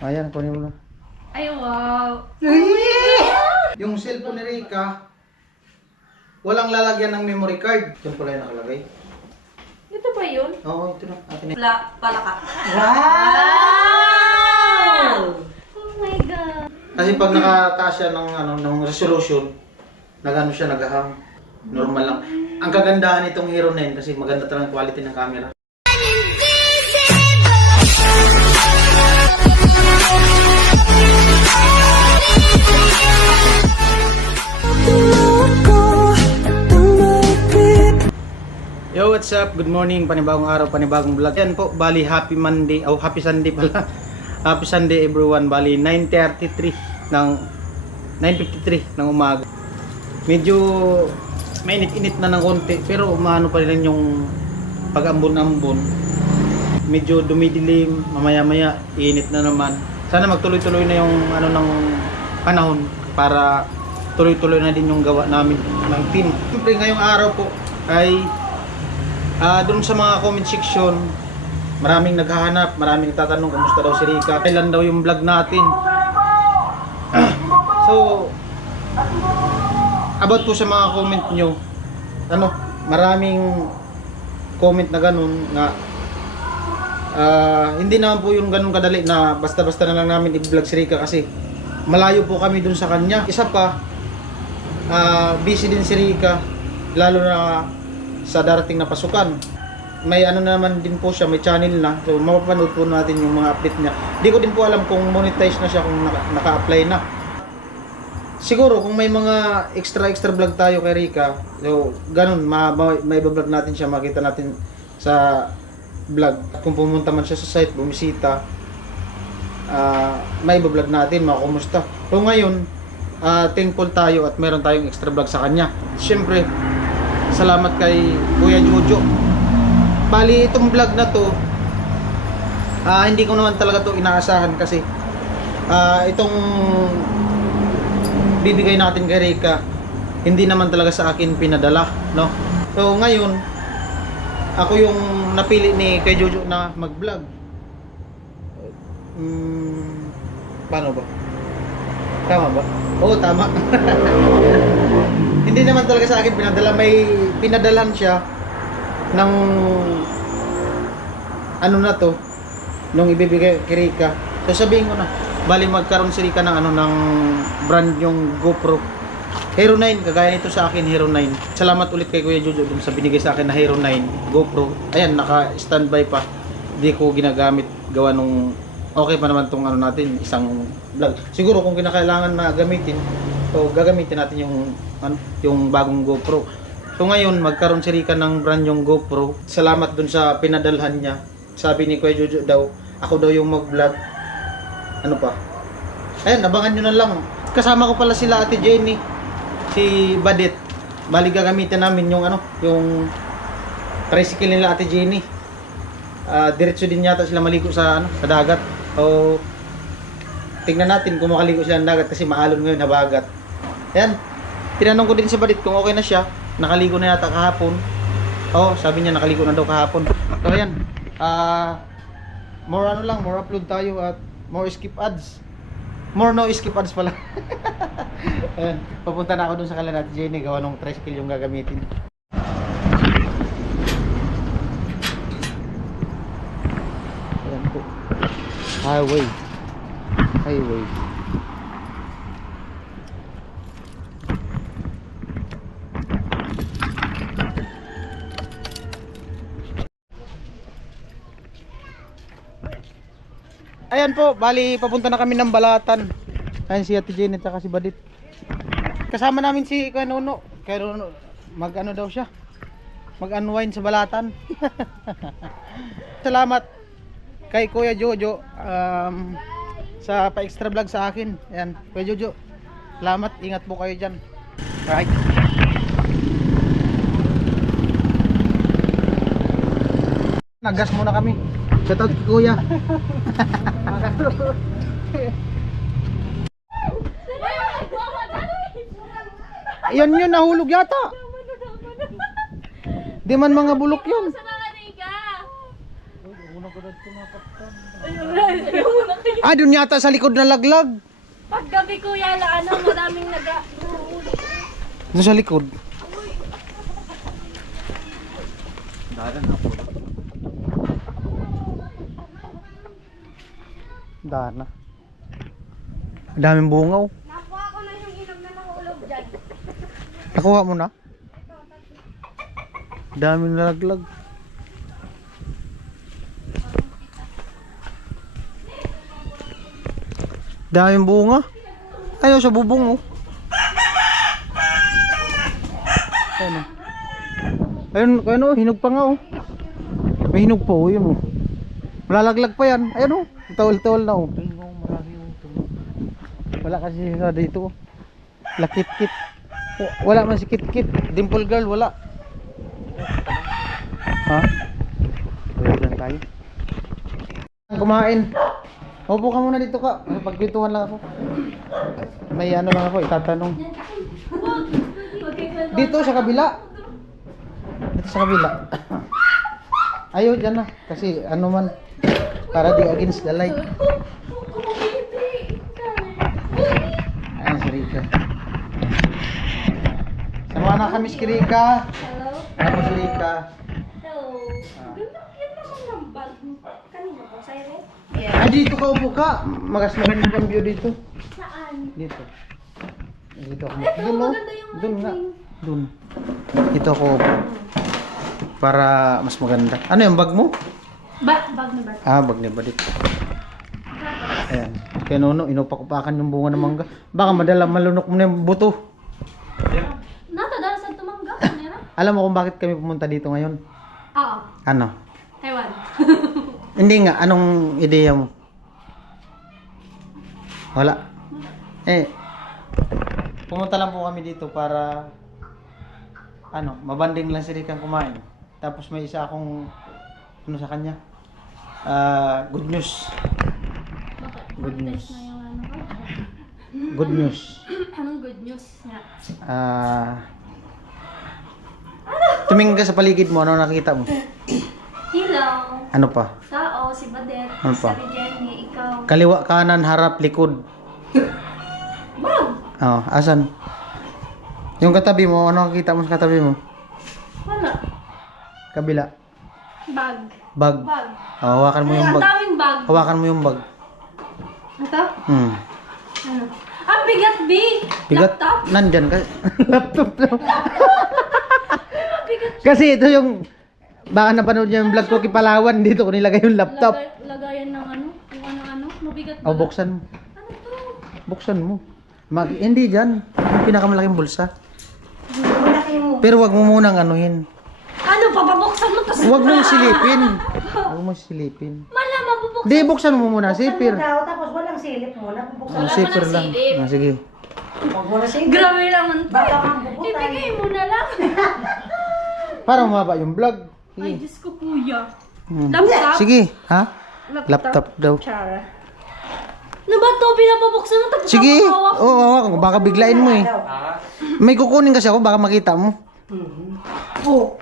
Ayan, kunin mo na. Ay, wow. Yung cellphone ni Rika, walang lalagyan ng memory card. Diyan pala yung nakalagay. Ito ba yun? Oo, ito na. Atin na. Palaka. Wow! Oh my God. Kasi pag nakataas siya ng resolution, nagano siya, nagahang. Normal lang. Ang kagandahan nitong Hero 9 kasi maganda talaga quality ng camera. Yo, what's up? Good morning, panibagong araw, panibagong vlog. Yan po, bali happy Monday, happy Sunday pala. Happy Sunday everyone, bali 9:53 ng 9:53 ng umaga. Medyo mainit-init na ng konti, pero umano pa rin yung pag-ambon-ambon. Medyo dumidilim, mamaya-maya init na naman. Sana magtuloy-tuloy na yung ng panahon para tuloy-tuloy na din yung gawa namin ng team. Siyempre ngayong araw po ay doon sa mga comment section, maraming naghahanap, maraming nagtatanong kumusta daw si Rika, kailan daw yung vlog natin. So, about po sa mga comment nyo, maraming comment na ganun na hindi naman po yung ganun kadali na basta-basta na lang namin i-vlog si Rika kasi malayo po kami dun sa kanya. Isa pa, busy din si Rika, lalo na sa darating na pasukan. May naman din po siya, may channel na. So mapapanood po natin yung mga update niya. Hindi ko din po alam kung monetize na siya, kung naka-apply na. Siguro kung may mga extra vlog tayo kay Rika, so ganun, may vlog natin siya, makita natin sa vlog. Kung pumunta man siya sa site, bumisita, may vlog natin, makakumusta. So ngayon, thankful tayo at meron tayong extra vlog sa kanya. Siyempre, salamat kay Kuya Jojo. Bali itong vlog na to, hindi ko naman talaga to inaasahan kasi itong bibigay natin kay Rika, hindi naman talaga sa akin pinadala, no? So ngayon, ako yung napili ni Kuya Jojo na mag-vlog. Paano ba? Tama ba? Oo, tama. Hindi naman talaga sa akin pinadala, may pinadalan siya ng na to nung ibibigay kay Rika. So sabihin ko na, bali magkaroon si Rika ng ng brand yung GoPro Hero 9, kagaya nito sa akin Hero 9. Salamat ulit kay Kuya Jojo dun sa binigay sa akin na Hero 9 GoPro. Ayan, naka-standby pa. Hindi ko ginagamit, gawa nung okay pa naman tong natin, isang vlog. Siguro kung kinakailangan na gamitin, so gagamitin natin yung bagong GoPro. So ngayon, magkaroon si Rika ng brand yung GoPro. Salamat dun sa pinadalhan niya. Sabi ni Kuya Jojo daw, ako daw yung mag-vlog. Ano pa? Ayan, abangan nyo na lang. Kasama ko pala sila Ate Jenny, si Badet. Bali gagamitin namin yung yung tricycle nila Ate Jenny. Diretso din yata sila maligo sa sa dagat. So tingnan natin kung makaligo sila ng dagat kasi maalon ngayon, nabagat. Ayan, tinanong ko din si Badet kung okay na siya. Nakaligo na yata kahapon. Sabi niya nakaligo na daw kahapon. So ayan, more more upload tayo at more skip ads. More no skip ads pala. Ayan, papunta na ako dun sa kala natin Jenny, gawa ng tricycle yung gagamitin. Ayan po, highway. Ayan po, bali papunta na kami ng Balatan. Ayan si Ate Jenny at si Badit. Kasama namin si Kuya Nuno. Mag-ano daw siya, mag-unwind sa Balatan. Salamat kay Kuya Jojo sa pa-extra vlog sa akin. Ayan, Kuya Jojo, salamat, ingat po kayo dyan. Right. Nagas muna kami. Shoutout kay Kuya. Yan yun, nahulog yata. Di man mga bulok yun. Sa mga Rika. Una ko dito napaktan. Ayaw mo na kayo. Ah, dun yata sa likod na laglag. Paggabi kuya, maraming nag-uulit. Doon sa likod. Dana. Ang daming bungaw. Nakuha ko na yung inom na nahulog dyan. Nakuha mo na? Daming nalaglag. Daming bunga. Ayaw sa bubong oh. Ayun oh. Ayun oh, hinog pa nga oh. May hinog pa oh, yun oh. Malalaglag pa yan. Ayun oh, tawal-tawal na oh. Wala kasi na dito oh. Lakit-kit. Wala man si Kit-Kit. Dimple girl, wala. Ha? Wala lang tayo. Kumain. Upo ka muna dito ka. Pagkwentuhan lang ako. May ano lang ako, itatanong. Dito sa kabila. Dito sa kabila. Ayaw dyan na. Kasi ano man. Para di against the light. Ayan si Rika. Sama na kami si Rika. Hello? Ano po si Rika? Hello? Ganda naman ng bag mo. Kanina po, sa'yo? Ah, dito ka upo ka. Maganda ang view dito. Saan? Dito. Dito ako. Doon no? maganda yung Doon nga. lighting. Doon. Dito ako upo. Para mas maganda. Ano yung bag mo? Bag na bag. Ah, bag niya ba dito? Ayan. Kaya Nono, inupak-upakan yung bunga ng mangga. Baka madala malunok mo na yung buto. Natadala sa tumangga. Ano yan? Alam mo kung bakit kami pumunta dito ngayon? Oo. Ano? Taiwan. Hindi nga, anong ideya mo? Wala. Pumunta lang po kami dito para mabanding lang si Rikang kumain. Tapos may isa akong sa kanya. Good news. Good news. Na yung ano ko. Good news. Anong good news nga? Tumingin ka sa paligid mo, ano nakita mo? Hello. Ano pa? Tao, si Badet, Ano pa? si Jenny, ikaw. Kaliwa, kanan, harap, likod. Bag! Oh, asan? Yung katabi mo, ano nakita mo sa katabi mo? Wala. Kabila. Bag. Bag. Bag. Oh, hawakan mo yung Ang bag. daming bag. Hawakan mo yung bag. Ito? Hmm. Ano? Ang bigat, B! Bigat? Laptop? Nandyan ka. Laptop lang. Ang bigat. Kasi ito yung baka napanood niyo yung vlog ko Kipalawan, dito ko nilagay yung laptop. Lagayan ng ano? Kung ano-ano? Mabigat Oh, ba? buksan mo. Ano to? Buksan mo. Hindi dyan. Yung pinakamalaking bulsa. Pero wag mo munang anuhin. Ano? Papabuksan mo to sa... Wag mong silipin. Wag mong silipin. Mala, mabubuksan. Di, buksan mo muna. Zipper. Daw, tapos walang silip muna. Bubuksan. Oh, Wala zipper ka ng lang. silip. Ah, sige. Huwag mo na silip. Grabe naman to. Baka kang bubutan. Ibigay mo na lang. Para umaba yung vlog. Ay, Sige. Diyos ko, kuya. Hmm. Laptop? Sige. Ha? Laptop daw. Chara. Ano ba to? Pinapabuksan mo? Tapos Sige. ako hawak. Oo, hawak ko. Baka biglain mo eh. May kukunin kasi ako. Baka makita mo. Oh,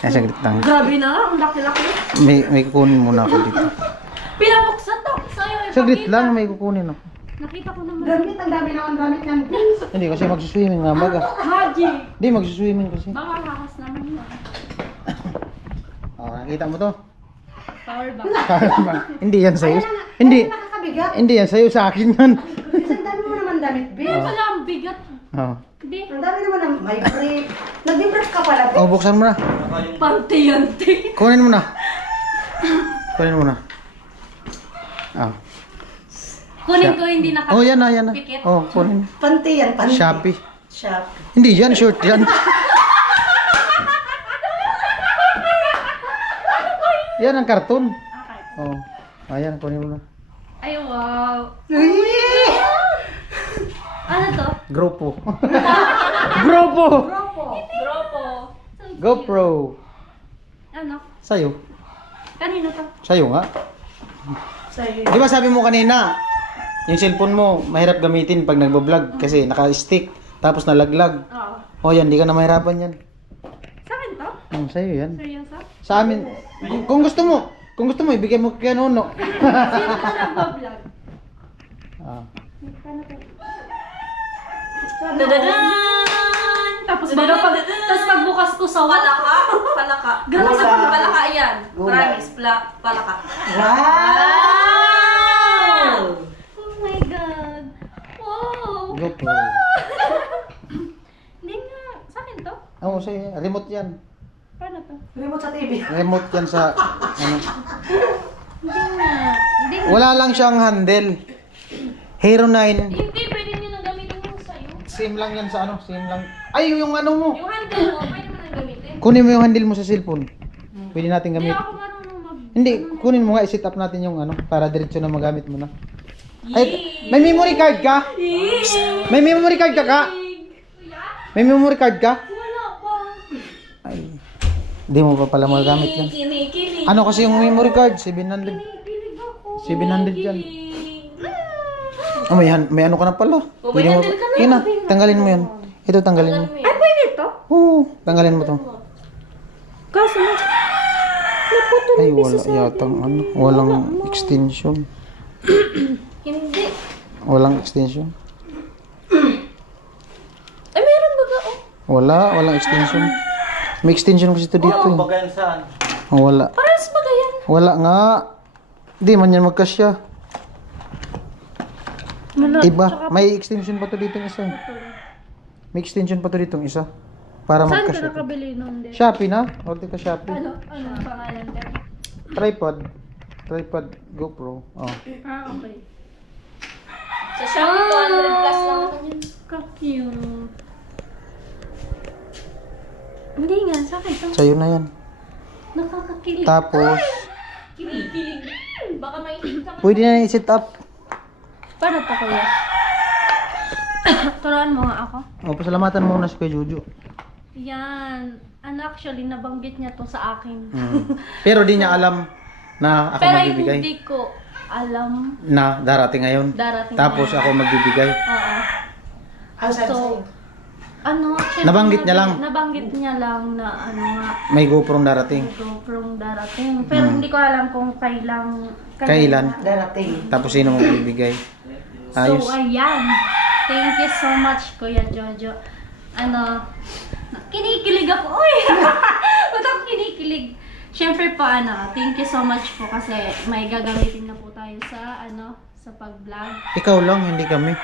Ay, saglit lang. grabe na. Ang laki-laki. May kukunin muna ako dito. Pinabuksan to. Sa'yo, Saglit ipakita. lang. May kukunin ako. Nakita ko naman. Gamit, ang dami naman gamit yan. Hindi kasi magsuswimming nga baga. Magic. Hindi magsuswimming kasi. Baka hakas naman yun. Oh, nakita mo to? Power bank. Hindi yan sa'yo. Hindi. Nakakabigat. Hindi yan sa'yo, sa akin yan. Kasi ang dami mo naman damit, B. Pero pala ang bigat. Oh. Di. Ang dami naman ng vibrate. Nag-vibrate ka pala, B. Oh, buksan mo na. Panti-yanti. Kunin mo na. Kunin mo na. Oh. Kunin ko hindi naka... Oh, yan na, yan na. Pikit. Oh, kunin. Panty yan, panty. Shopee. Shop. Hindi yan, short yan. Yan ang karton. Okay. Oh. Ayan, kunin mo na. Ay, wow. Uy! Ano to? GoPro. GoPro. Propo. Gropo. GoPro. Ano? Sa'yo. Kanino to? Sa'yo nga. Sa'yo. Di ba sabi mo kanina, yung cellphone mo, mahirap gamitin pag nagbablog kasi naka-stick, tapos nalaglag. Oo. Oh, yan, di ka na mahirapan yan. Sa akin to? Sa'yo yan. Seryoso? Sa amin, kung gusto mo, Kung gusto mo, ibigay mo kay Nuno. Sino ka nagbablog? Ah. Dadadan! Tapos pagbukas ko sa Palaka. Grabe sa Gula. Palaka yan. Gula. Promise, palaka. Wow! Oh my God! Wow! GoPro. Hindi nga. Sa akin to? Oo, sige. Remote yan. Paano to? Remote sa TV. Remote yan sa, ano. Hindi nga. Hindi nga. Wala lang siyang handle. Hero 9. Hindi, pwede nyo nang gamitin yung sa'yo. Same lang yan sa ano, same lang. Ay, yung ano mo. Yung handle mo, pwede mo nang gamitin. Kunin mo yung handle mo sa cellphone. Pwede natin Hindi gamit. ako marunong mag... Hindi, kunin mo nga, i-set up natin yung ano, para diretso na magamit mo na. Ay, may memory card ka? May memory card ka, ka? May memory card ka? Wala pa. Ay, hindi mo pa pala magagamit yan. Kinikilig. Ano kasi yung memory card? 700. Kinikilig ako. 700 yan. Oh, may ano ka na pala. Oh, may handle ka na. Yun na, tanggalin mo yan. Ito, tanggalin mo. Ay, pwede to? Oo, tanggalin mo to. Kaso na. Naputol Ay, yung wala isa sa yatang ano, walang extension. Hindi. Walang extension. Ay, meron ba oh? Walang extension. May extension kasi ito dito. Bagayan saan? Oh, wala. Parehas ba yan? Wala nga. Hindi man yan magkasya. Iba. May extension pa to dito isa. May extension pa to dito isa. Para Saan ka magkasya. nakabili nun din? Shopee na? Order ka Shopee. Ano ang pangalan din? Tripod GoPro. Oh. Ah, okay. Sa Shopee, 200 plus lang naman yun. Ka-cute. Hindi nga, sa akin to. Sa'yo na yan. Nakakakilig. Tapos, Kinikilig. Baka may pwede na i-set up. Paano to, kuya? Turuan mo nga ako. O, pasalamatan muna si Kuya Jojo. Yan. Ano, actually, nabanggit niya to sa akin. Pero di niya alam na ako Pero magbibigay. hindi ko alam Na darating ngayon. darating Tapos na. ako magbibigay. Oo. Ang sabi So, sa'yo. ano, actually, Nabanggit niya lang. Nabanggit niya lang na ano nga, May GoPro darating. GoPro darating. Pero hindi ko alam kung Kailan? Darating. Tapos sino magbibigay. Ayos. So, ayan. Thank you so much, Kuya Jojo. Ano, kinikilig ako. Uy! Ba't ako kinikilig? Siyempre po, thank you so much po kasi may gagamitin na po tayo sa, sa pag-vlog. Ikaw lang, hindi kami.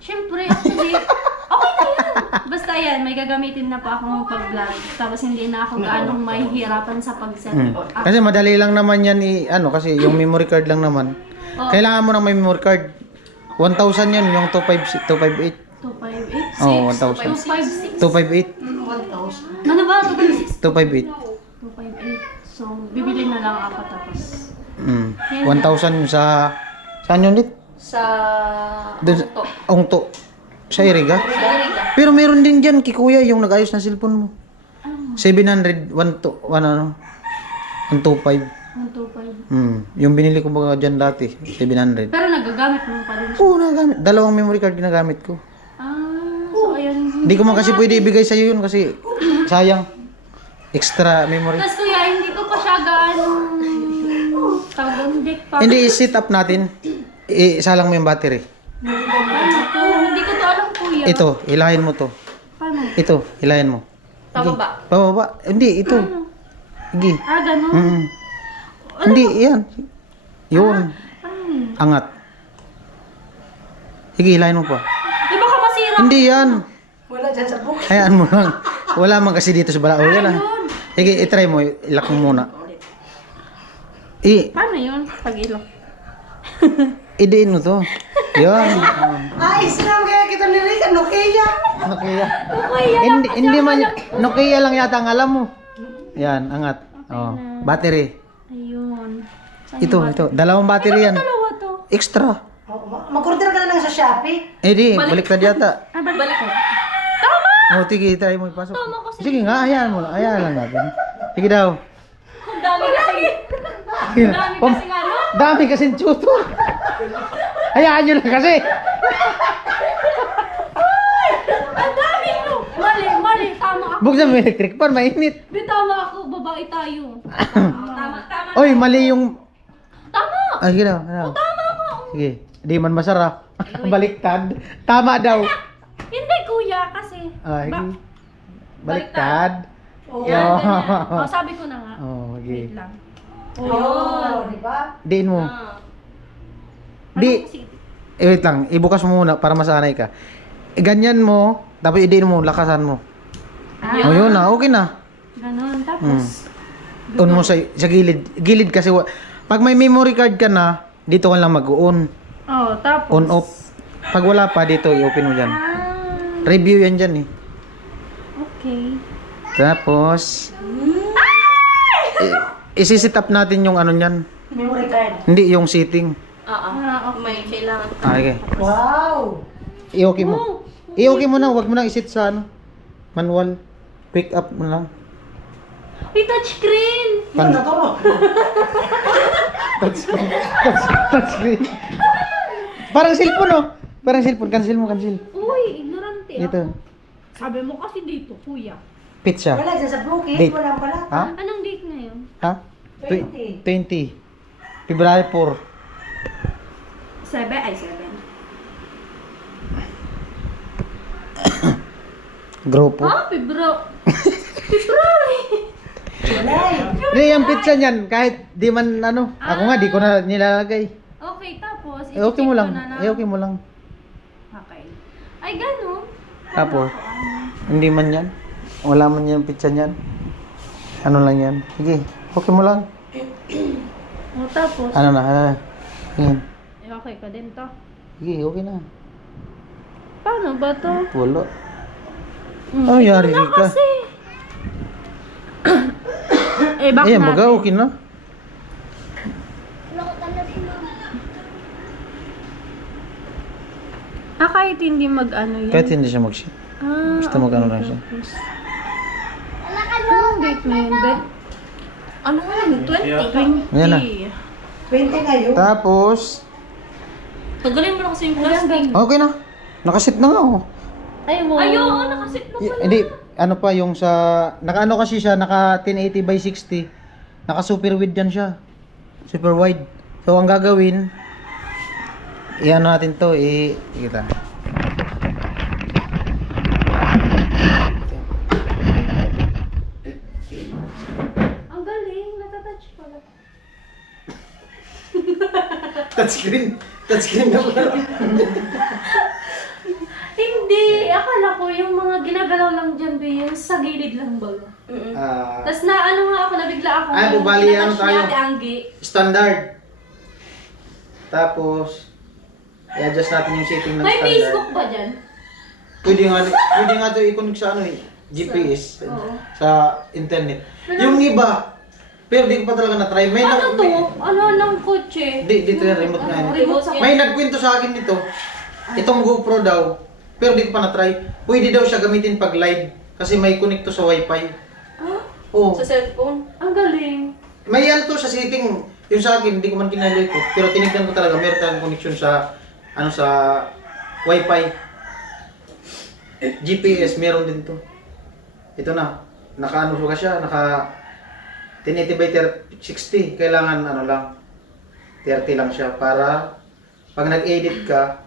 Siyempre, actually, okay na yan. Basta yan, may gagamitin na po akong pag-vlog. Tapos hindi na ako gaanong mahihirapan sa pag-set up. Kasi madali lang naman yan kasi yung memory card lang naman. Oh. Kailangan mo ng may memory card. 1,000 yun, yung 258. 258. Oo, 1,000. 256. 258. 1,000. Ano ba? 256? 258. 258. So, bibili na lang ako tapos. 1,000 yung sa... Saan yun ulit? Sa Doon sa... Ongto. Sa Iriga? Sa Riga. Pero meron din dyan kay Kuya yung nag-ayos ng cellphone mo. 700, 125. 125. Yung binili ko baga dyan dati, 700. Pero nagagamit mo pa rin siya. Oo, nagamit. Dalawang memory card ginagamit ko. So ayan. Hindi ko man kasi pwede ibigay sa'yo yun kasi sayang. Extra memory. Tapos kuya, hindi ko pa siya gaanong tawag pa. Hindi, i-set up natin. Isalang mo yung battery. Hindi ko to alam kuya. Ito, ilahin mo to. Paano? Ito, ilahin mo. Pababa. Pababa. Hindi, ito. Sige. Ganun. Hindi, yan. Yun. Angat. Sige, ilahin mo pa. Di ba ka masira? Hindi yan. Wala dyan sa book. Hayaan mo lang. Wala man kasi dito sa balao. Yan lang. Sige, itry mo. Ilak mo muna. Paano yun? Pag-ilok. Idiin mo to. Yan. Ay, sinama kaya kita ni Rica, Nokia. Nokia. Kuya, Hindi man. Nokia lang yata ang alam mo. Yan, angat. Oh, battery. ayun. Saan Ito, ba? ito. Dalawang battery yan. Dalawa to. Extra. Mag-order ka na lang sa Shopee. Di, baliktad yata. Balik ko. Oh, sige, try mo ipasok. Tama kasi. Sige nga, hayaan mo lang. Hayaan lang natin. Sige daw. Ang dami kasi. Sige. Dami kasi nga, no? Dami kasing tutor. Hayaan nyo lang kasi. Ang dami mo! Mali, tama ako. Buksan mo yung electric fan, mainit. Tama ako, babae tayo. Tama Oy, mali yung... Tama! Ah, sige na. Ano? Tama ka! Sige. Di man masarap. Baliktad. Tama daw. Hindi, kuya, kasi... Ay, Ba- baliktad. Oo. Yan, ganyan. Oh, sabi ko na nga. Oh, okay. Wait lang. Oo, di ba? Diin mo. Ah. Di. Anong city? Wait lang. Ibukas mo muna para masanay ka. Ganyan mo. Tapos idiin mo. Lakasan mo. Oh, yun na. Okay na. Ganon. Tapos... On mo sa gilid. Gilid kasi pag may memory card ka na, dito ka lang mag-on. Oh, tapos... On off. Pag wala pa dito, i-open mo dyan. Ah, Review yan dyan eh. okay. Tapos isi-set up natin yung ano niyan. Memory card. Hindi yung setting. Ah, okay. May kailangan. Okay. Wow! I-okay mo. I-okay mo na, wag mo na i-set sa ano. Manual. Pick up mo lang. May touchscreen! Yun, naturo. Touchscreen. Touchscreen. Parang cellphone oh. Parang cellphone. Cancel mo, cancel. Uy, ignorante Dito. ako. Sabi mo kasi dito, kuya. Pizza. Wala dyan sa bukid. Date. Wala pala. Ha? Anong date ngayon? Ha? 20. 20. February 4. 7? Ay, 7. Grupo. Ah, February. July. Hindi, yung pizza niyan, kahit di man ano. Ako nga, di ko na nilalagay. Okay, tapos, Okay mo lang. na Okay mo lang. Okay. Ay, ganun. Tapos, hindi man yan. Wala man yan pizza niyan. Ano lang yan. Sige, okay mo lang. O, tapos, Ano na, yan. okay ka din to. Sige, okay na. Paano ba to? Wala. Ano yari Wala ka? kasi. Back Ayan, natin. baga, okay na. Kahit hindi mag-ano yan. Kahit hindi siya mag-ship. Basta mag-ano lang siya. Tapos, anong date na yun, Bet? Ano nga yun? 20? 20. Ayan na. 20 ngayon. Tapos, Tagalin mo lang kasi yung plastic. okay na. Nakasit na nga, oh. Ay, wow. Ayoko, nakasit na pala. Hindi, ano pa yung sa... Naka-ano kasi siya, naka 1080 by 60. Naka super wide yan siya. Super wide. So, ang gagawin, i-ano natin to, kita. Ang galing, natatouch pala. Touchscreen. Touchscreen na pala. Hindi, akala ko yung mga ginagalaw lang dyan, be, yung sa gilid lang ba? Tapos na ano nga ako, nabigla ako. Ay, bubali, ano Tinatouch tayo? ni Ate Anggi. Standard. Tapos, i-adjust natin yung setting ng May standard. Facebook ba dyan? Pwede nga ito i-connect sa ano eh, GPS, Oo. sa internet. Yung iba, pero di ko pa talaga na-try. May Ano to? may- Ano ng kotse? Dito yan, remote nga yan. Remote sa May nagkwento sa akin dito, itong GoPro daw, pero di ko pa na-try. Pwede daw siya gamitin pag live, kasi may connect to sa wifi. Ah, Oo. Sa cellphone. ang galing. May yan to sa setting. Yung sa akin, hindi ko man kinaloy ko. Pero tinignan ko talaga, meron tayong connection sa, ano, sa wifi. GPS, meron din to. Ito na. Naka-ano ka siya, naka 1080 by 60. Kailangan, ano lang, 30 lang siya para pag nag-edit ka,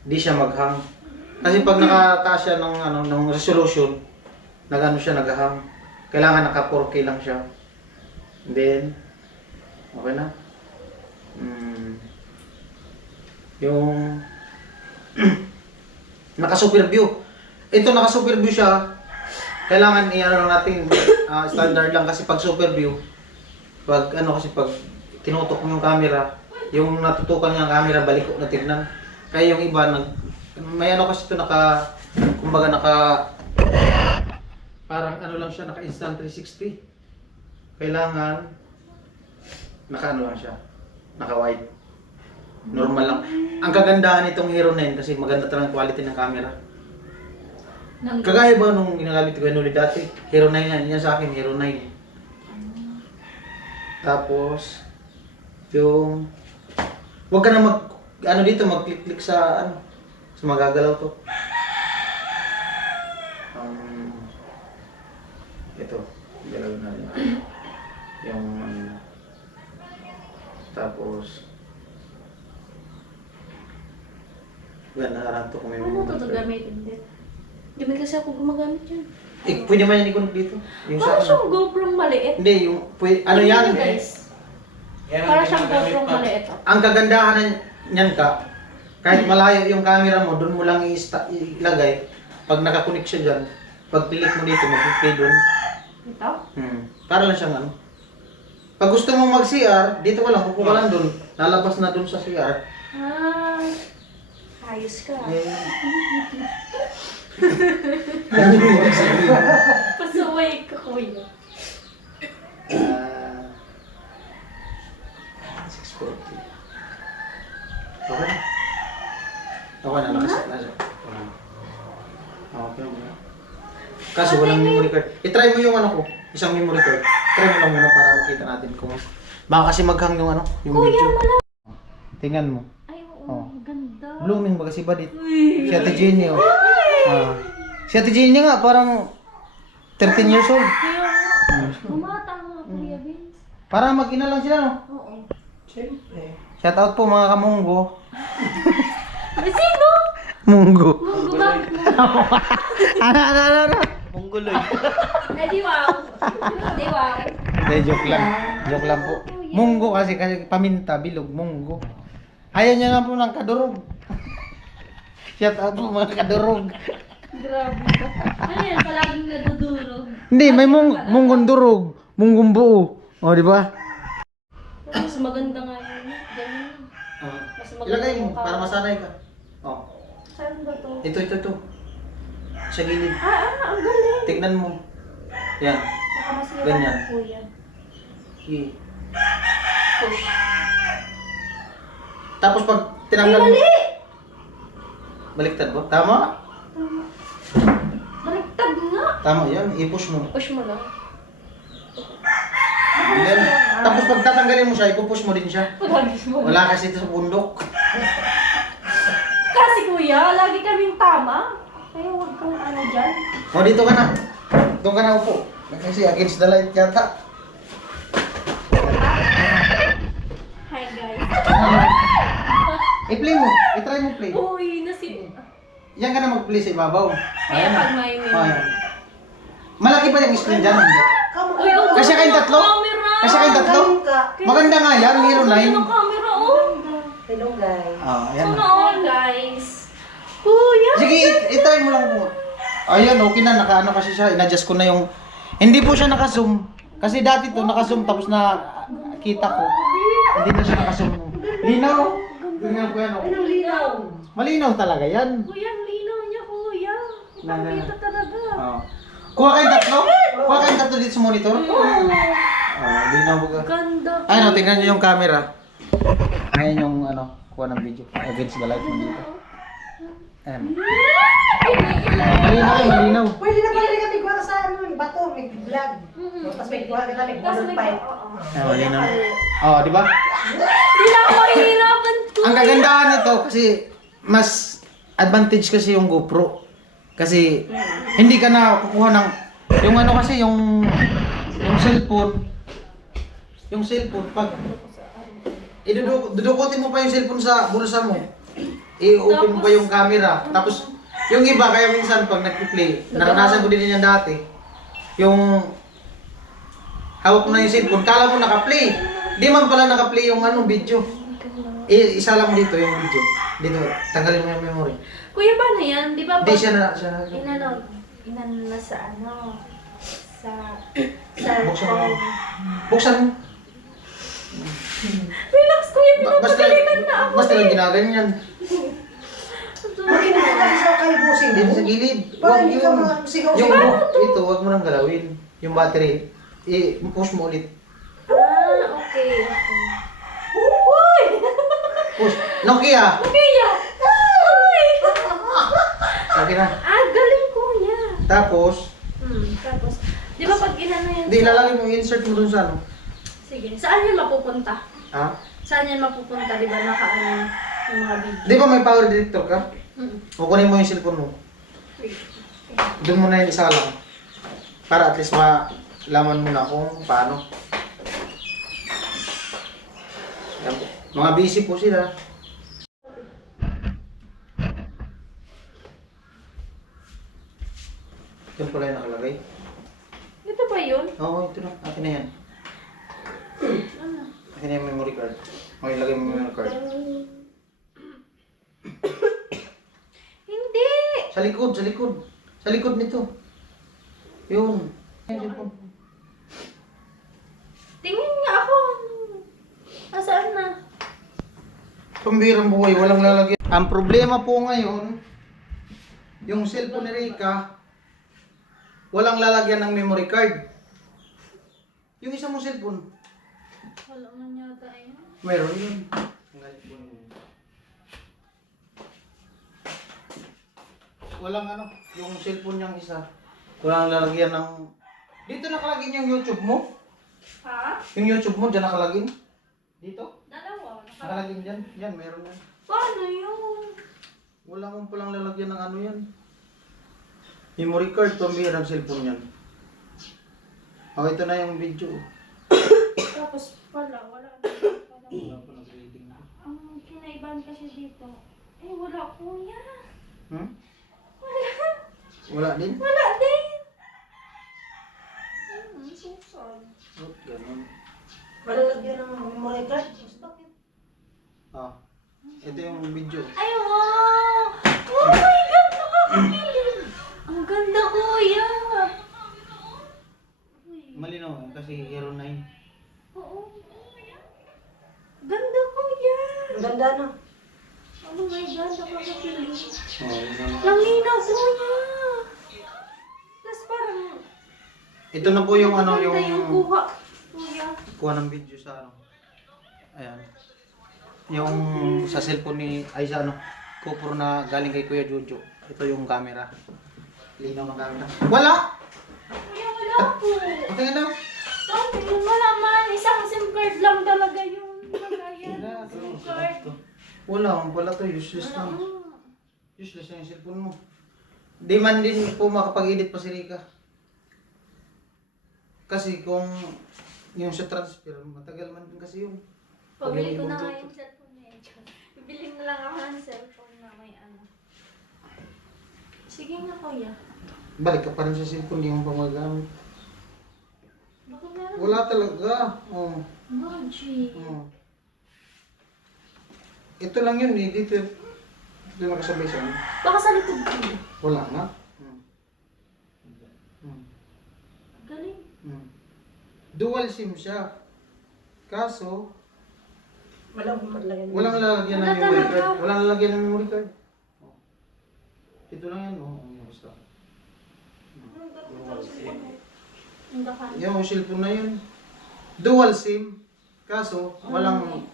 di siya maghang. Kasi pag nakataas siya ng, ano, ng resolution, nag-ano siya, nag-hang. Kailangan naka 4K lang siya. And then, okay na. Yung naka super view. Ito naka super view siya. Kailangan i-ano lang natin standard lang kasi pag super view, pag ano kasi pag tinutok mo yung camera, yung natutukan ng camera balik ko na tignan. Kaya yung iba may ano kasi ito kumbaga parang ano lang siya, naka instant 360. Kailangan naka ano lang siya, naka wide. Normal lang. Ang kagandahan nitong Hero 9 kasi maganda talagang quality ng camera. Kagaya ba nung ginagamit ko yung dati? Hero 9 yan. Yan sa akin, Hero 9. Tapos, yung... Huwag ka na mag-click-click sa ano, sa magagalaw to. Ito, galaw na yun. Yung Tapos, yan, nakaranto ko may Ano to gamitin din? Di ba kasi ako gumagamit yun? Pwede man yan i-connect dito. Yung Parang sa siyang GoPro maliit. Hindi, yung, ano Tingnan yan? nyo, guys. Parang siyang GoPro maliit. Ang kagandahan niyan ka, kahit malayo yung camera mo, doon mo lang ilagay. Pag nakakunik siya dyan, pag click mo dito, mag-play doon. Ito? Para lang siyang ano. Pag gusto mo mag-CR, dito ka lang, kukuha lang doon. Lalabas na doon sa CR. Ah, ayos ka. Pasaway ka, kuya. 640. Okay na. Okay na, nakaset na siya. Okay na. Kaso walang memory card. I-try mo yung ano ko, isang memory card. Try mo lang muna para makita natin kung baka kasi maghang yung ano, yung Kuya, video. wala. Tingnan mo. Ay, oo, Oh. ganda. Blooming ba kasi badit? Si Ate Jenny, oh. Si Ate Jenny nga, parang 13 years old. Kaya, bumata nga, Kuya Vince. Parang mag-ina lang sila, no? Oo. Siyempre. Shout out po mga kamunggo. Ay, sino? Munggo. Munggo ba? Ano? Mungguloy. Ay, di wow. Di wow. Hindi, joke lang. Joke lang po. Munggo kasi paminta, bilog, munggo. Ayaw niya nga po ng kadurog. Shout out po mga kadurog. Grabe ka. Ano yan? Palaging nadudurog. Hindi, may munggong durog. Munggong buo. O, di ba? Mas maganda nga yun. Ganyan. Mas maganda Ilagay mo, yung para masanay ka. O, Saan ba to? ito. Sa gilid. Ang galing. Tignan mo. Yan. Baka masira Ganyan. ng kuya. Sige. Push. Tapos pag Ay, tinanggal mo. mali! Baliktad ba? Tama? Baliktad nga. Tama yan. I-push mo. Push mo lang. Yan. Tapos pag tatanggalin mo siya, ipupush mo din siya. Palagi mo. Wala kasi ito sa bundok. Kasi kuya, lagi kaming tama. Kaya huwag kang ano dyan. O, dito ka na. Doon ka na upo. Kasi against the light yata. Hi guys. I-play mo. I-try mo play. Uy, nasi... Yan ka na mag-play sa ibabaw. Kaya Ayan na. pag may Oh, ayan. Malaki pa yung screen dyan. Hindi. Uy, ang Kasi kayong tatlo? camera. Kasi kayong tatlo? Maganda nga yan. Hero Ang 9. camera, oh. Hello guys. Ayan Sana na. all, guys. Kuya. Sige, i-try mo lang po. Ayan, okay na. Naka-ano kasi siya. In-adjust ko na yung... Hindi po siya naka-zoom. Kasi dati to naka-zoom tapos na kita ko. Hindi na siya naka-zoom. Linaw. Tingnan ko yan. oh. Anong linaw? Malinaw talaga yan. Kuya, ang linaw niya, kuya. Kita talaga. Oh. Kuha kayong tatlo? Kuha kayong tatlo dito sa monitor? Linaw ba ka? Ganda. Ayun, tingnan nyo yung camera. Ayan yung ano, kuha ng video. Against the light mo dito. Ayan. Malinaw. Pwede na pala rin kami kuha sa ano, bato, may vlog. Tapos may kuha ka na, may Kasi bullet pipe. Ayan, malinaw. Oh, di ba? Hindi na ako mahihirapan to. Ang kagandahan nito kasi mas advantage kasi yung GoPro. Kasi hindi ka na kukuha ng yung ano kasi yung cellphone pag dudukutin mo pa yung cellphone sa bulsa mo. I-open mo pa yung camera. Tapos yung iba kaya minsan pag nagpi-play, naranasan ko din yan dati. Yung hawak mo na yung cellphone, kala mo naka-play. Di man pala naka-play yung ano video. Isa lang mo dito yung video. Dito, tanggalin mo yung memory. Kuya, paano yan? Di ba Hindi siya na... inano na sa ano, sa Buksan mo. phone. Buksan mo. Relax, kuya, Basta pinapagalitan na ako. basta lang ginaganyan. Bakit na kasi sa kalibusin Dito mo? sa gilid. Para Huwag hindi ka yung... masigaw Yung sa ito, huwag mo nang galawin. Yung battery. I-push mo ulit. Okay. Uy! Push. Nokia! Kuya! Uy! Okay na. Galing kuya. Tapos, Tapos, di ba pag inano yan? hindi, ilalagay mo, insert mo dun sa ano. Sige, saan yan mapupunta? Ha? Saan yan mapupunta? Di ba naka-ano yung mga video? Di ba may power director ka? Mm. Kukunin mo yung cellphone mo. Doon mo na yung isa lang. Para at least malaman mo na kung paano. Ayan po. Mga busy po sila. Ito pala yung nakalagay. Ito ba yun? Oo, ito na. Akin na yan. Ano? Akin na yung memory card. Ilagay mo yung memory card. Hindi! Sa likod, sa likod. Sa likod nito. Yun. Tingin nga ako. Nasaan na? Pambirang buhay, walang lalagyan. Ang problema po ngayon, yung cellphone ni Rika, walang lalagyan ng memory card. Yung isa mong cellphone, Wala man yata yun. meron yun. Tanggalin po yun. Walang ano, yung cellphone niyang isa, walang lalagyan ng... Dito nakalagin yung YouTube mo. Ha? Yung YouTube mo, dyan nakalagin. Dito. Dalawa. Nakalagin dyan. Yan, meron yan. Paano yun? Wala mong palang lalagyan ng ano yan. Memory card, pambihirang cellphone yan. Oh, ito na yung video. Tapos pala, wala. Wala pa nag-reading na. Ang kinaibahan kasi dito. Eh, wala kuya. Hmm? Wala. Wala din? Wala din. Susan. Oh, ganun. Malalagyan ng memory card. Bakit? Ah, ito yung video. Ay, wow! Oh my God, nakakakilig! Ang ganda, kuya! Malinaw eh, kasi Hero 9. Oo. Ganda, kuya! Ang ganda na. Oh my God, nakakakilig. Oh, yun na. Langinaw, kuya! Tapos parang... Ito na po yung ano, maganda yung kuha, kuya. kuha ng video sa ano. Ayan. Yung sa cellphone ni, ay sa ano, GoPro na galing kay Kuya Jojo. Ito yung camera. Linaw ng camera. Wala! Kuya, wala po. Tingnan daw. Dati, wala man. Isang SIM card lang talaga yung lagayan. Wala. SIM card. Wala, wala to. Useless Wala. lang. Useless na yung cellphone mo. Di man din po makapag-edit pa si Rika. Kasi kung yung sa transfer, matagal man din kasi yung Pabili ko na ibang nga yung cellphone na yun. Bibili na lang ako ng cellphone na may ano. Sige na, kuya. balik ka pa rin sa cellphone, di mo pa magagamit. Baka meron. Wala talaga. Oh. Baji. Oh. Ito lang yun eh, dito. Dito nakasabay sa ano. Baka sa likod ko. Wala nga. Hmm. Galing. Hmm. Dual SIM siya. Kaso, Walang malalagyan. walang lalagyan ng Wala memory talaga. card. Walang lalagyan ng memory card. Oh. Ito lang yan, oh. Basta. Ang dakan. Yung cellphone na yun. Dual SIM. Kaso, walang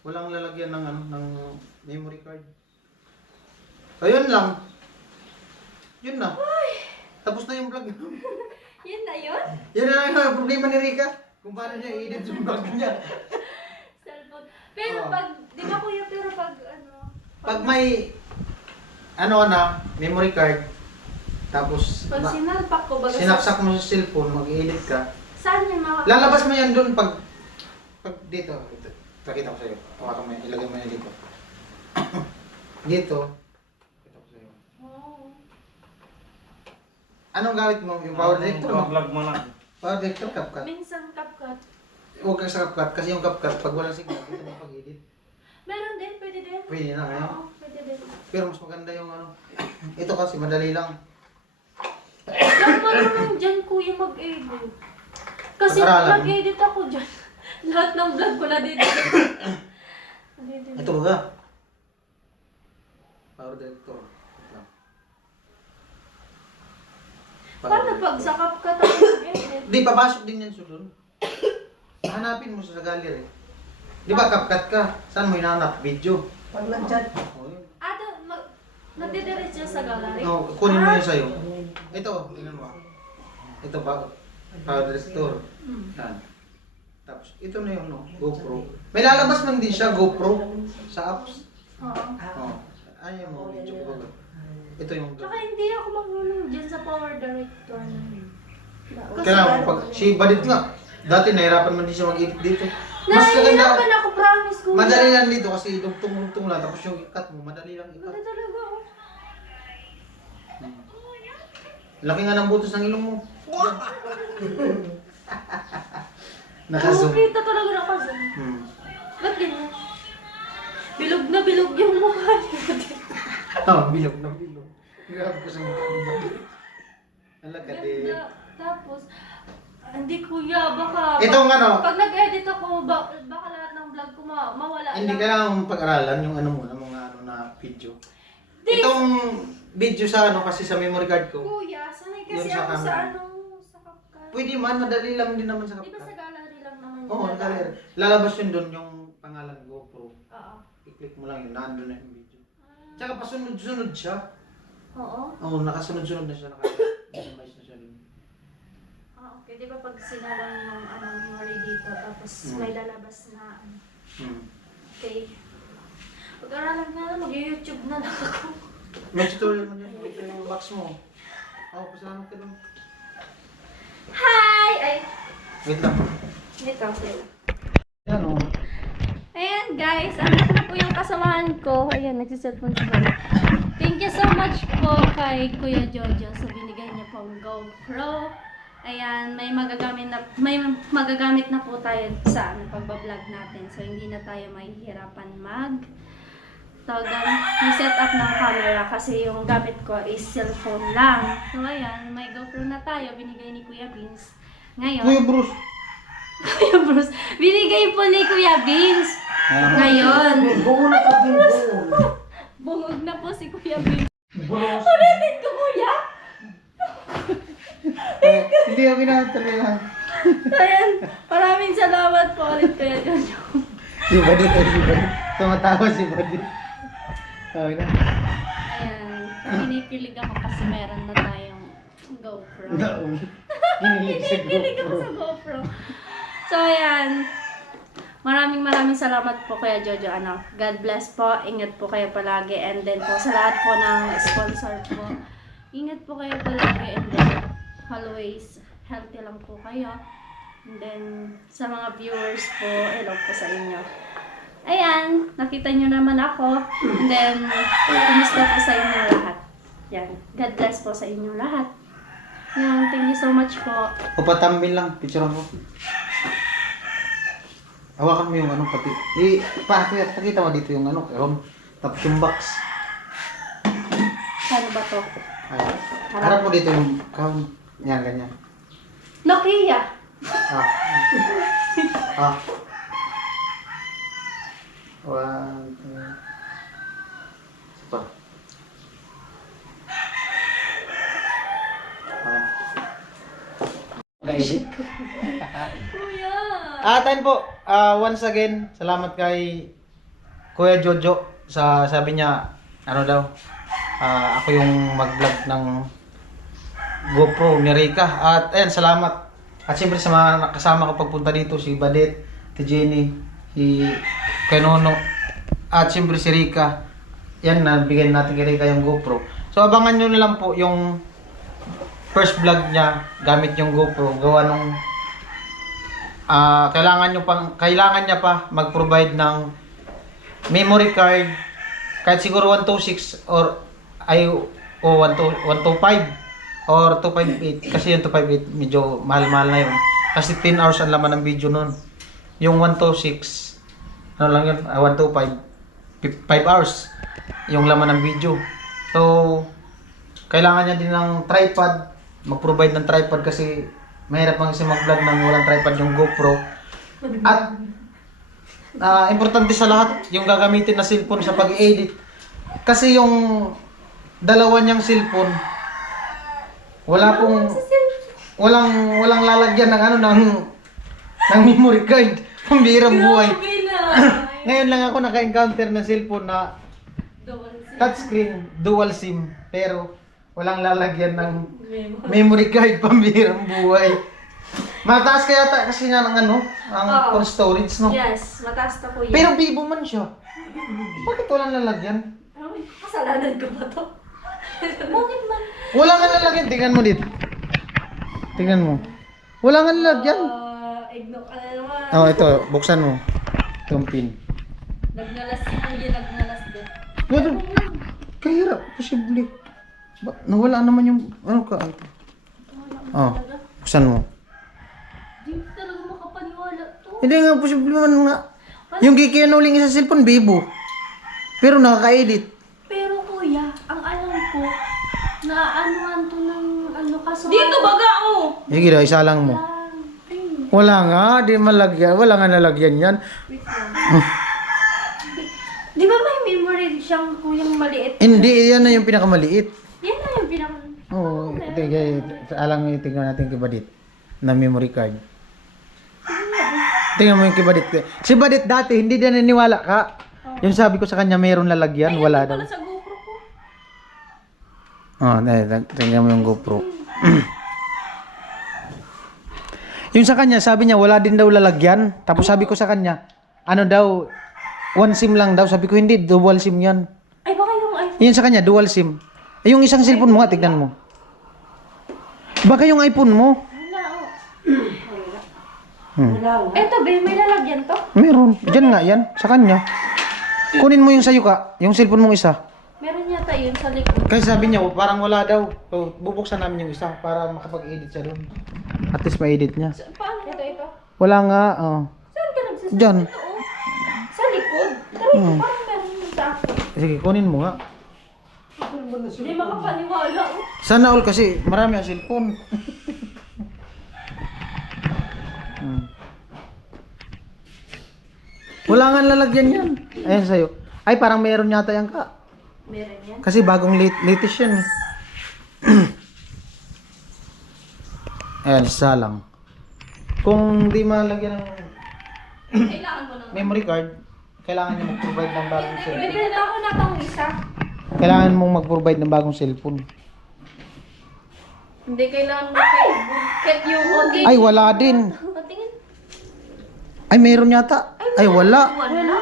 walang lalagyan ng ano, ng memory card. Ayun lang. Yun na. Tapos na yung vlog. Yun na yun? Yan na lang ang problema ni Rika. Kung paano niya i-edit yung vlog niya. Cellphone. Pero Oh. pag, di ba kuya, pero pag ano, Pag may ano na, memory card, tapos pag sinalpak ko, baga sinaksak mo sa cellphone, mag-edit ka, saan niya lalabas mo yan doon pag dito. Ito, pakita ko sa'yo. Hawakan mo yan, ilagay mo yan dito. Dito. Pakita ko sa'yo. Oh. Anong gamit mo? Yung power director mo? Vlog mo na. Power director, CapCut. Minsan CapCut. Huwag kang sa CapCut kasi yung CapCut, pag walang signal, dito mo pag-edit. Meron din, pwede din. Pwede na ngayon. Oo, pwede din. Pero mas maganda yung ano. Ito kasi madali lang. Lang marunong dyan kuya mag-edit. Kasi Pag-aralan. mag-edit ako dyan. Lahat ng vlog ko na dito. Ito ba? Power director. Ito lang. Power Paano director. pag sa CapCut ako mag-edit? Di, papasok din yan doon. Hanapin mo sa gallery. Di ba CapCut ka? Saan mo hinahanap? Video. Pag nandyan. Oh, yun. Nagdidiretso sa gallery? No, kunin mo yan sa'yo. Ito, tingnan mo. Ito ba? Power director. Yan. Tapos, ito na yung no, GoPro. May lalabas man din siya, GoPro, sa apps. Oo. Oh. Ayun mo, video ko ba? Ito yung Tsaka hindi ako marunong dyan sa power director na yun. Kasi kaya pag si Badit nga, dati nahirapan man din siya mag-edit dito. Mas kaganda. Nahihirapan ako, promise ko. Madali lang dito kasi dugtong-dugtong lang. Tapos yung ikat mo, madali lang ikat. Ganda talaga, oh. Laki nga ng butos ng ilong mo. Oo, Nakazoom. kita talaga nakazoom. Ba't ganyan? Bilog na bilog yung mukha niya. Bilog na bilog. Grabe ko sa mukha mo. Alaka din. Ganda. Tapos, hindi kuya, baka... Itong ano? Pag nag-edit ako, baka lahat ng vlog ko mawala Hindi ka lang pag-aralan yung ano mo, ng mga ano na video. This- Itong video sa ano kasi sa memory card ko. Kuya, sanay kasi Yun sa ako sa camera. ano, sa CapCut. Pwede man, madali lang din naman sa Di ba sa CapCut. gallery lang naman Oo, yun? madali. Lalabas yun doon yung pangalan GoPro. Oo. I-click mo lang yun, nandun na yung video. Tsaka pasunod-sunod siya. Oo? Oo, nakasunod-sunod na siya. Naka-minimize na siya dun. Ah, okay. Di ba pag sinalang yung ano, memory dito, tapos may lalabas na ano. Okay. Pag-aralan nga na, mag-YouTube na lang ako. May tutorial mo dyan. Ito yung box mo. Oo, pasalamat ka doon. Hi! Ay, Wait lang. dito. Yan o. Ayan guys, andito na po yung kasamahan ko. Ayan, nagsiselfone si Mami. Thank you so much po kay Kuya Jojo sa binigay niya pong GoPro. Ayan, may magagamit na po tayo sa ano, pagbablog natin. So, hindi na tayo mahihirapan set up ng camera kasi yung gamit ko is cellphone lang. So, ayan, may GoPro na tayo. Binigay ni Kuya Vince. Ngayon, Kuya Bruce. Kuya Bruce, binigay po ni Kuya Vince. Ngayon, bungog na po si Kuya Vince. Ulitin ko, Kuya! Hindi ako pinatalihan. Ayan, maraming salamat po ulit Kuya Jojo. Si Badit ay si Badit. Tumatawa si Badit. Okay na. Ayan, kinikilig ako kasi meron na tayong GoPro. Naong. Kinilig sa Kinikilig ako GoPro. sa GoPro. So, ayan. Maraming salamat po Kuya Jojo. Ano, God bless po. Ingat po kayo palagi. And then po sa lahat po ng sponsor po. Ingat po kayo palagi. And then always healthy lang po kayo. And then sa mga viewers po, hello po sa inyo. Ayan, nakita nyo naman ako. And then, kumusta po sa inyo lahat. Yan. God bless po sa inyo lahat. Yan, thank you so much po. Papatambil lang. Picture mo. Hawakan mo yung ano pati. Pakita mo dito yung ano. Tapos yung box. Ano ba to? Ay, harap mo dito yung kahon. Yan, ganyan. Nokia! Ah. 1, 2. Pa. Kuya! Atin po, once again, salamat kay Kuya Jojo sa sabi niya, ano daw, ako yung mag-vlog ng GoPro ni Rika. At ayun, salamat. At siyempre sa mga kasama ko pagpunta dito, si Badit, si Jenny, si Kenono, at siyempre si Rika. Yan, nabigyan natin kay Rika yung GoPro. So abangan nyo na lang po yung first vlog niya gamit yung GoPro. Gawa nung kailangan niya pa mag-provide ng memory card kahit siguro 126 or 125 or 258 kasi yung 258 medyo mahal-mahal na yun kasi 10 hours ang laman ng video nun. Yung 126 ano lang yun, 125 5 hours yung laman ng video. So kailangan niya din ng tripod, mag-provide ng tripod kasi mahirap kasi mag-vlog nang walang tripod yung GoPro. At importante sa lahat yung gagamitin na cellphone sa pag-edit. Kasi yung dalawa niyang cellphone walang lalagyan ng ng memory card. Pambirang buhay. Ngayon lang ako naka-encounter ng cellphone na touchscreen, dual SIM, pero walang lalagyan ng memory card. Pambirang buhay. Mataas kaya kasi nga ng ang storage, no? Yes, mataas na Kuya. Pero Vivo man siya. Bakit walang lalagyan? Ay, kasalanan ko ba to? Bakit man? Wala nga lalagyan. Tingnan mo dito. Tingnan mo. Wala nga lalagyan. Ignore ka na naman. Oh, ito. Buksan mo. Itong pin. Nagnalas si Kuya, nagnalas din. Pero, kahirap. Posible. Nawala naman yung, ano ka? Oh, buksan mo. Di talaga makapaniwala to. Hindi nga, posible naman nga. Yung kikinuling sa cellphone, bibo. Pero nakaka-edit. Pero kuya, ang alam ko, na anuhan to ng ano kaso. Dito baga oh! Sige daw, isa lang mo. Wala nga, di malagyan. Wala nga nalagyan yan. Di ba may memory siyang kuyang maliit? Hindi, yan na yung pinakamaliit. Yan na yung pinaka... Oo, alang mo yung tingnan natin kay Badit na memory card. Tingnan mo yung kay Badit. Si Badit dati, hindi din naniwala ka. Yung sabi ko sa kanya, mayroon lalagyan, wala daw. Sa GoPro ko. Oh, tingnan mo yung GoPro. Yung sa kanya, sabi niya, wala din daw lalagyan. Tapos sabi ko sa kanya, ano daw, one SIM lang daw. Sabi ko, hindi, dual SIM yan. Ay, baka yung iPhone. Yun sa kanya, dual SIM. Eh, yung isang cellphone mo nga, tignan mo. Baka yung iPhone mo. Wala, Wala. Eto, be, may lalagyan to? Meron. Diyan nga yan, sa kanya. Kunin mo yung sayo ka, yung cellphone mong isa. Meron yata yun sa likod. Kasi sabi niya, parang wala daw. So, bubuksan namin yung isa para makapag-edit siya doon. At least ma-edit niya. Paano? Ito. Wala nga, oh. Saan ka nagsasabi? Diyan. Ito, oh. Sa likod. Try ko, parang meron yun sa akin. Sige, kunin mo nga. Hindi makapaniwala, oh. Sana all kasi marami ang cellphone. Wala nga lalagyan yan. Ayan sa'yo. Ay, parang meron yata yan ka. Meron yan. Kasi bagong latest yan. Ayan, isa lang. Kung di malagyan ng Kailangan mo ng... memory card, kailangan niyo mag-provide ng bagong cellphone. Bibili ako na tong isa. Kailangan mong mag-provide ng bagong cellphone. Hindi kailangan mo kay Bukit yung okay. Ay, wala din. Patingin. Ay, meron yata. Ay, wala. Wala.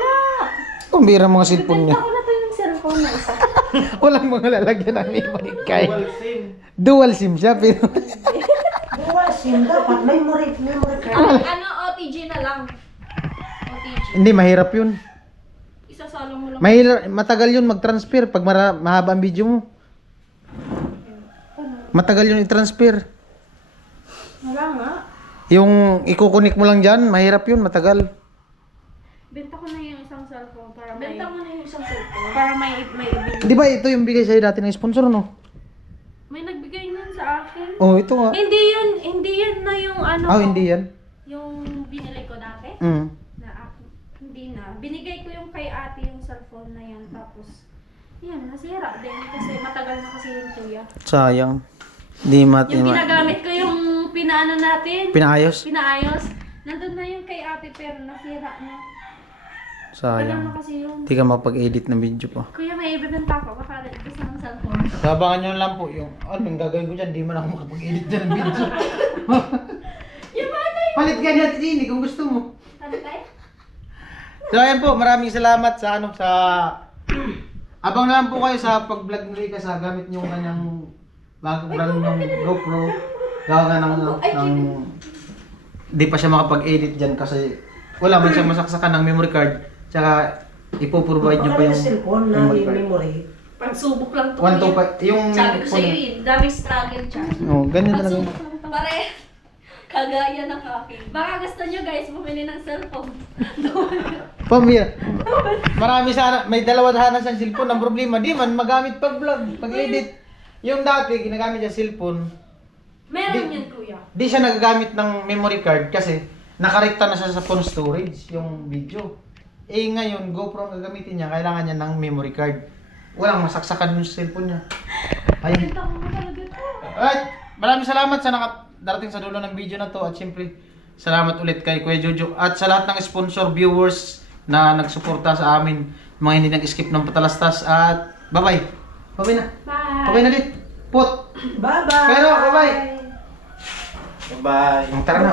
Kumbira mga cellphone niya. Ako na to yung cellphone na isa. Walang mga lalagyan ng memory card. Dual SIM siya, pero... Dual SIM dapat. Memory card. Ano, OTG na lang. OTG. Hindi, mahirap yun. Isasalo mo lang. Matagal yun mag-transfer pag mahaba ang video mo. Matagal yun i-transfer. Wala nga. Yung ikukunik mo lang dyan, mahirap yun, matagal. Benta ko na yung isang cellphone para may... Benta mo na yung isang cellphone. Para may ibig. Di ba ito yung bigay sa'yo dati ng sponsor, no? May nagbigay nun sa akin. Oh, ito nga. Hindi yun na yung ano. Oh, hindi yan. Yung binili ko dati. Mm. Na ako. Hindi na. Binigay ko yung kay ate yung cellphone na yan. Tapos, yan, nasira din. Kasi matagal na kasi yung kuya. Sayang. Di Yung ginagamit ko yung pinaano natin. Pinaayos? Pinaayos. Nandun na yung kay ate pero nasira na. Tagal na Sayang. kasi yung... Di ka mapag-edit ng video pa. Kuya, may ibibenta ko. Baka gusto ng cellphone. Sabangan nyo lang po yung, ano yung gagawin ko dyan, di man ako makapag-edit dyan ng video. Yung ba na yun? Palit ka natin Gini kung gusto mo. Ano tayo? So ayan po, maraming salamat sa abang na lang po kayo sa pag-vlog ni Rika sa gamit niyo kanyang bagong brand ng GoPro. Gawa nga ng di pa siya makapag-edit dyan kasi wala man siyang masaksakan ng memory card. Tsaka ipoprovide niyo pa yung cellphone na memory yung card. memory. Pagsubok lang to. 125 yung Sabi ko sa'yo eh, daming struggle dyan. Oh, ganyan talaga. Pagsubok lang pare. Kagaya ng akin. Baka gusto nyo guys bumili ng cellphone. Pamilya. Marami sana, may dalawa sana siyang cellphone. Ang problema, di man magamit pag-vlog, pag-edit. Yung dati, ginagamit niya cellphone. Meron Di- yun kuya. Di siya nagagamit ng memory card kasi nakarekta na siya sa phone storage, yung video. Eh ngayon, GoPro ang gagamitin niya, kailangan niya ng memory card. Walang masaksakan yung cellphone niya. Ayun. Benta ko na talaga to. Alright, maraming salamat sa darating sa dulo ng video na to at syempre salamat ulit kay Kuya Jojo at sa lahat ng sponsor viewers na nagsuporta sa amin, mga hindi nag-skip ng patalastas at bye-bye. Bye-bye na. Bye. Bye-bye na dit. Put. Bye-bye! Pero bye-bye. Bye-bye. Tara na.